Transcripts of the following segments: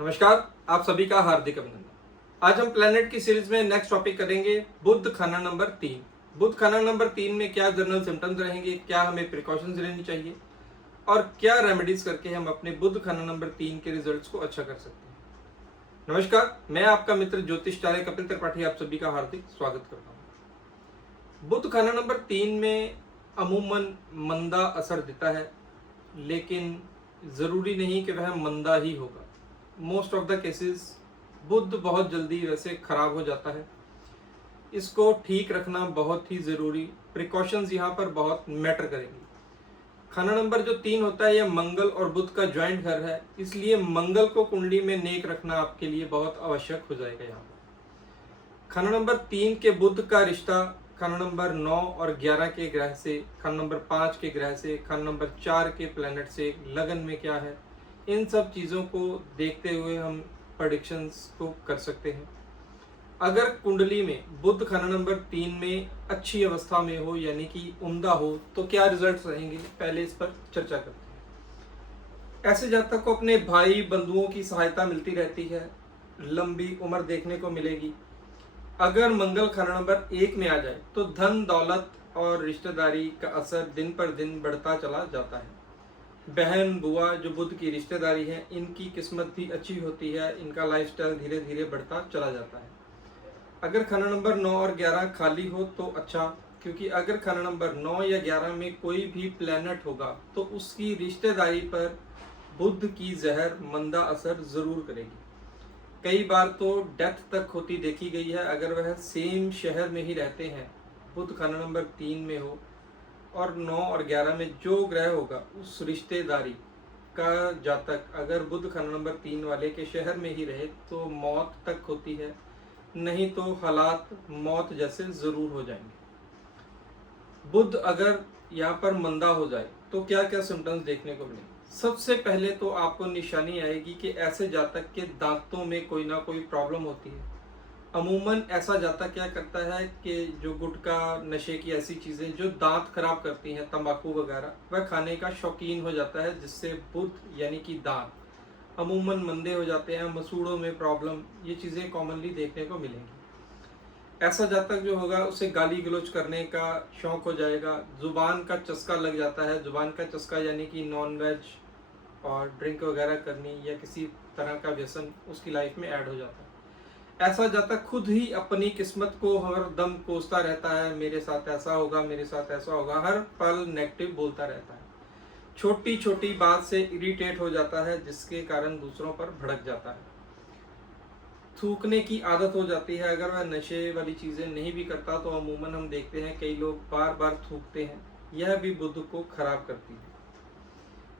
नमस्कार, आप सभी का हार्दिक अभिनंदन। आज हम प्लेनेट की सीरीज में नेक्स्ट टॉपिक करेंगे बुध खाना नंबर 3। बुध खाना नंबर 3 में क्या जनरल सिम्टम्स रहेंगे, क्या हमें प्रिकॉशंस लेनी चाहिए और क्या रेमेडीज करके हम अपने बुध खाना नंबर 3 के रिजल्ट्स को अच्छा कर सकते हैं। नमस्कार, मैं आपका मित्र ज्योतिषाचार्य कपिल त्रिपाठी आप सभी का हार्दिक स्वागत करता हूँ। बुध खाना नंबर 3 में अमूमन मंदा असर देता है, लेकिन जरूरी नहीं कि वह मंदा ही होगा। मोस्ट ऑफ द केसेस बुध बहुत जल्दी वैसे खराब हो जाता है। इसको ठीक रखना बहुत ही ज़रूरी, प्रिकॉशंस यहाँ पर बहुत मैटर करेंगी। खाना नंबर जो 3 होता है यह मंगल और बुध का ज्वाइंट घर है, इसलिए मंगल को कुंडली में नेक रखना आपके लिए बहुत आवश्यक हो जाएगा। यहाँ पर खाना नंबर 3 के बुध का रिश्ता खाना नंबर 9 और 11 के ग्रह से, खाना नंबर 5 के ग्रह से, खाना नंबर 4 के प्लैनेट से, लगन में क्या है, इन सब चीज़ों को देखते हुए हम प्रेडिक्शंस को कर सकते हैं। अगर कुंडली में बुध खाना नंबर 3 में अच्छी अवस्था में हो, यानी कि उम्दा हो, तो क्या रिजल्ट्स रहेंगे, पहले इस पर चर्चा करते हैं। ऐसे जातक को अपने भाई बंधुओं की सहायता मिलती रहती है, लंबी उम्र देखने को मिलेगी। अगर मंगल खाना नंबर 1 में आ जाए तो धन दौलत और रिश्तेदारी का असर दिन पर दिन बढ़ता चला जाता है। बहन बुआ जो बुध की रिश्तेदारी है, इनकी किस्मत भी अच्छी होती है, इनका लाइफस्टाइल धीरे धीरे बढ़ता चला जाता है। अगर खाना नंबर 9 और 11 खाली हो तो अच्छा, क्योंकि अगर खाना नंबर 9 या 11 में कोई भी प्लैनेट होगा तो उसकी रिश्तेदारी पर बुध की जहर मंदा असर जरूर करेगी। कई बार तो डेथ तक होती देखी गई है अगर वह सेम शहर में ही रहते हैं, बुध खाना नंबर 3 में हो और 9 और 11 में जो ग्रह होगा उस रिश्तेदारी का जातक अगर बुध खाना नंबर 3 वाले के शहर में ही रहे तो मौत तक होती है, नहीं तो हालात मौत जैसे जरूर हो जाएंगे। बुध अगर यहाँ पर मंदा हो जाए तो क्या क्या सिम्टम्स देखने को मिलेंगे। सबसे पहले तो आपको निशानी आएगी कि ऐसे जातक के दांतों में कोई ना कोई प्रॉब्लम होती है। अमूमन ऐसा जातक क्या करता है कि जो गुटखा नशे की ऐसी चीज़ें जो दांत खराब करती हैं, तंबाकू वगैरह, वह खाने का शौकीन हो जाता है, जिससे बुध यानी कि दांत अमूमन मंदे हो जाते हैं, मसूड़ों में प्रॉब्लम, ये चीज़ें कॉमनली देखने को मिलेंगी। ऐसा जातक जो होगा उसे गाली गलौज करने का शौक हो जाएगा, जुबान का चस्का लग जाता है। जुबान का चस्का यानी कि नॉन वेज और ड्रिंक वगैरह करनी या किसी तरह का व्यसन उसकी लाइफ में ऐड हो जाता है। ऐसा जातक खुद ही अपनी किस्मत को हर दम कोसता रहता है, मेरे साथ ऐसा होगा, मेरे साथ ऐसा होगा, हर पल नेगेटिव बोलता रहता है। छोटी छोटी बात से इरिटेट हो जाता है, जिसके कारण दूसरों पर भड़क जाता है। थूकने की आदत हो जाती है। अगर वह नशे वाली चीज़ें नहीं भी करता तो अमूमन हम देखते हैं कई लोग बार बार थूकते हैं, यह भी बुध को खराब करती है।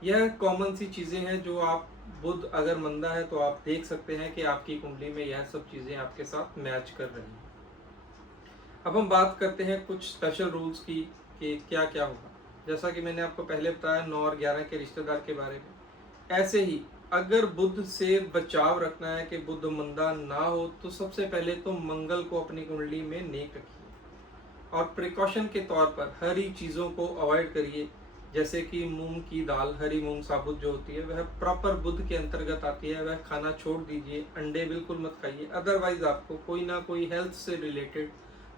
यह कॉमन सी चीज़ें हैं जो आप बुध अगर मंदा है तो आप देख सकते हैं कि आपकी कुंडली में यह सब चीज़ें आपके साथ मैच कर रही हैं। अब हम बात करते हैं कुछ स्पेशल रूल्स की कि क्या क्या होगा। जैसा कि मैंने आपको पहले बताया 9 और 11 के रिश्तेदार के बारे में, ऐसे ही अगर बुध से बचाव रखना है कि बुध मंदा ना हो तो सबसे पहले तो मंगल को अपनी कुंडली में नेक रखिए और प्रिकॉशन के तौर पर हरी चीज़ों को अवॉइड करिए। जैसे कि मूंग की दाल, हरी मूंग साबुत जो होती है वह प्रॉपर बुध के अंतर्गत आती है, वह खाना छोड़ दीजिए। अंडे बिल्कुल मत खाइए, अदरवाइज आपको कोई ना कोई हेल्थ से रिलेटेड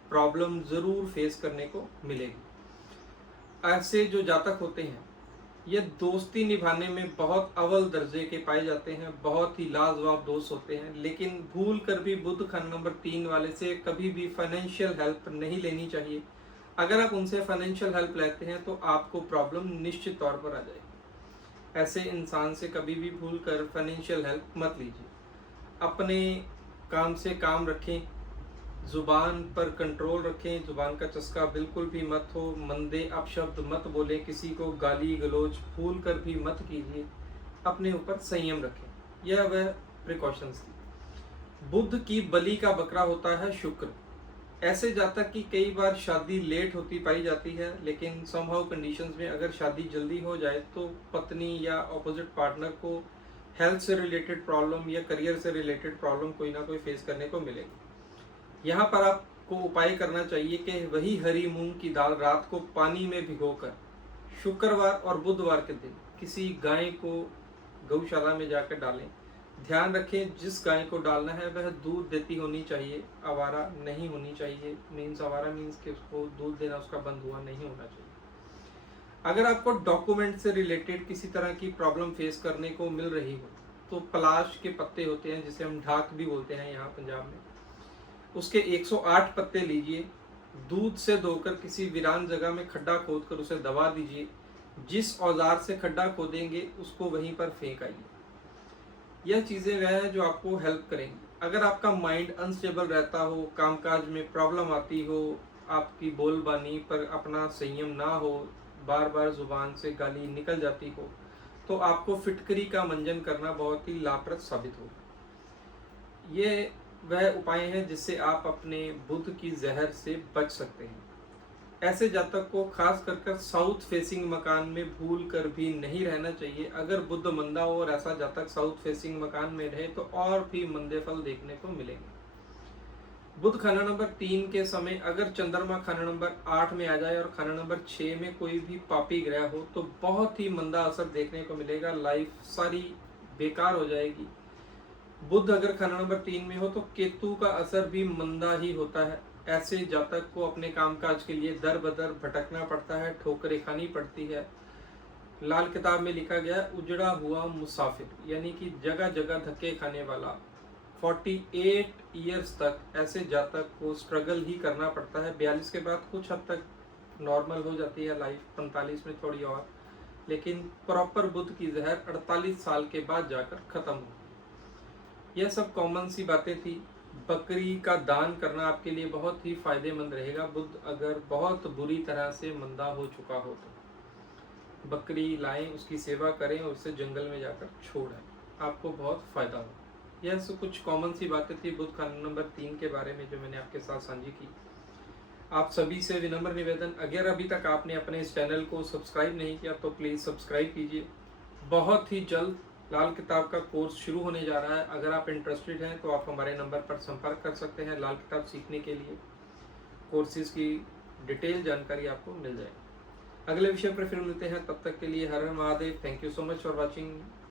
प्रॉब्लम ज़रूर फेस करने को मिलेगी। ऐसे जो जातक होते हैं ये दोस्ती निभाने में बहुत अव्वल दर्जे के पाए जाते हैं, बहुत ही लाजवाब दोस्त होते हैं, लेकिन भूल कर भी बुध खाना नंबर 3 वाले से कभी भी फाइनेंशियल हेल्प नहीं लेनी चाहिए। अगर आप उनसे फाइनेंशियल हेल्प लेते हैं तो आपको प्रॉब्लम निश्चित तौर पर आ जाएगी। ऐसे इंसान से कभी भी भूल कर फाइनेंशियल हेल्प मत लीजिए। अपने काम से काम रखें, जुबान पर कंट्रोल रखें, जुबान का चस्का बिल्कुल भी मत हो, मंदे अपशब्द मत बोले, किसी को गाली गलौज भूल कर भी मत कीजिए, अपने ऊपर संयम रखें। यह वह प्रिकॉशंस थी। बुध की बलि का बकरा होता है शुक्र। ऐसे जातक की कई बार शादी लेट होती पाई जाती है, लेकिन समहाउ कंडीशंस में अगर शादी जल्दी हो जाए तो पत्नी या ऑपोजिट पार्टनर को हेल्थ से रिलेटेड प्रॉब्लम या करियर से रिलेटेड प्रॉब्लम कोई ना कोई फेस करने को मिलेगी। यहाँ पर आपको उपाय करना चाहिए कि वही हरी मूंग की दाल रात को पानी में भिगोकर शुक्रवार और बुधवार के दिन किसी गाय को गौशाला में जाकर डालें। ध्यान रखें जिस गाय को डालना है वह दूध देती होनी चाहिए, आवारा नहीं होनी चाहिए। मीन्स आवारा मीन्स कि उसको दूध देना उसका बंद हुआ नहीं होना चाहिए। अगर आपको डॉक्यूमेंट से रिलेटेड किसी तरह की प्रॉब्लम फेस करने को मिल रही हो तो पलाश के पत्ते होते हैं जिसे हम ढाक भी बोलते हैं यहाँ पंजाब में, उसके 108 पत्ते लीजिए, दूध से धोकर किसी वीरान जगह में खड्डा खोद कर उसे दबा दीजिए। जिस औजार से खड्डा खोदेंगे उसको वहीं पर फेंक आइए। यह चीज़ें वह है जो आपको हेल्प करेंगी। अगर आपका माइंड अनस्टेबल रहता हो, कामकाज में प्रॉब्लम आती हो, आपकी बोलबानी पर अपना संयम ना हो, बार बार जुबान से गाली निकल जाती हो, तो आपको फिटकरी का मंजन करना बहुत ही लाभप्रद साबित होगा। ये वह उपाय है जिससे आप अपने बुध की जहर से बच सकते हैं। ऐसे जातक को खास कर साउथ फेसिंग मकान में भूल कर भी नहीं रहना चाहिए। अगर बुध मंदा हो और ऐसा जातक साउथ फेसिंग मकान में रहे तो और भी मंदे फल देखने को मिलेंगे। बुध खाना नंबर 3 के समय अगर चंद्रमा खाना नंबर 8 में आ जाए और खाना नंबर 6 में कोई भी पापी ग्रह हो तो बहुत ही मंदा असर देखने को मिलेगा। लाइफ सारी बेकार हो जाएगी। बुध अगर खाना नंबर 3 में हो तो केतु का असर भी मंदा ही होता है। ऐसे जातक को अपने कामकाज के लिए दर बदर भटकना पड़ता है, ठोकरें खानी पड़ती है। लाल किताब में लिखा गया उजड़ा हुआ मुसाफिर, यानी कि जगह जगह धक्के खाने वाला। 48 ईयर्स तक ऐसे जातक को स्ट्रगल ही करना पड़ता है। 42 के बाद कुछ हद तक नॉर्मल हो जाती है लाइफ, 45 में थोड़ी और, लेकिन प्रॉपर बुध की जहर 48 साल के बाद जाकर खत्म हो। यह सब कॉमन सी बातें थी। बकरी का दान करना आपके लिए बहुत ही फायदेमंद रहेगा। बुध अगर बहुत बुरी तरह से मंदा हो चुका हो तो बकरी लाएं, उसकी सेवा करें और उसे जंगल में जाकर छोड़ें, आपको बहुत फायदा हो। यह सब कुछ कॉमन सी बातें थी बुध खाना नंबर 3 के बारे में जो मैंने आपके साथ साझी की। आप सभी से विनम्र निवेदन, अगर अभी तक आपने अपने इस चैनल को सब्सक्राइब नहीं किया तो प्लीज़ सब्सक्राइब कीजिए। बहुत ही जल्द लाल किताब का कोर्स शुरू होने जा रहा है। अगर आप इंटरेस्टेड हैं तो आप हमारे नंबर पर संपर्क कर सकते हैं लाल किताब सीखने के लिए। कोर्सेज की डिटेल जानकारी आपको मिल जाएगी। अगले विषय पर फिर मिलते हैं, तब तक के लिए हर हर Mahadev. Thank you so much for watching.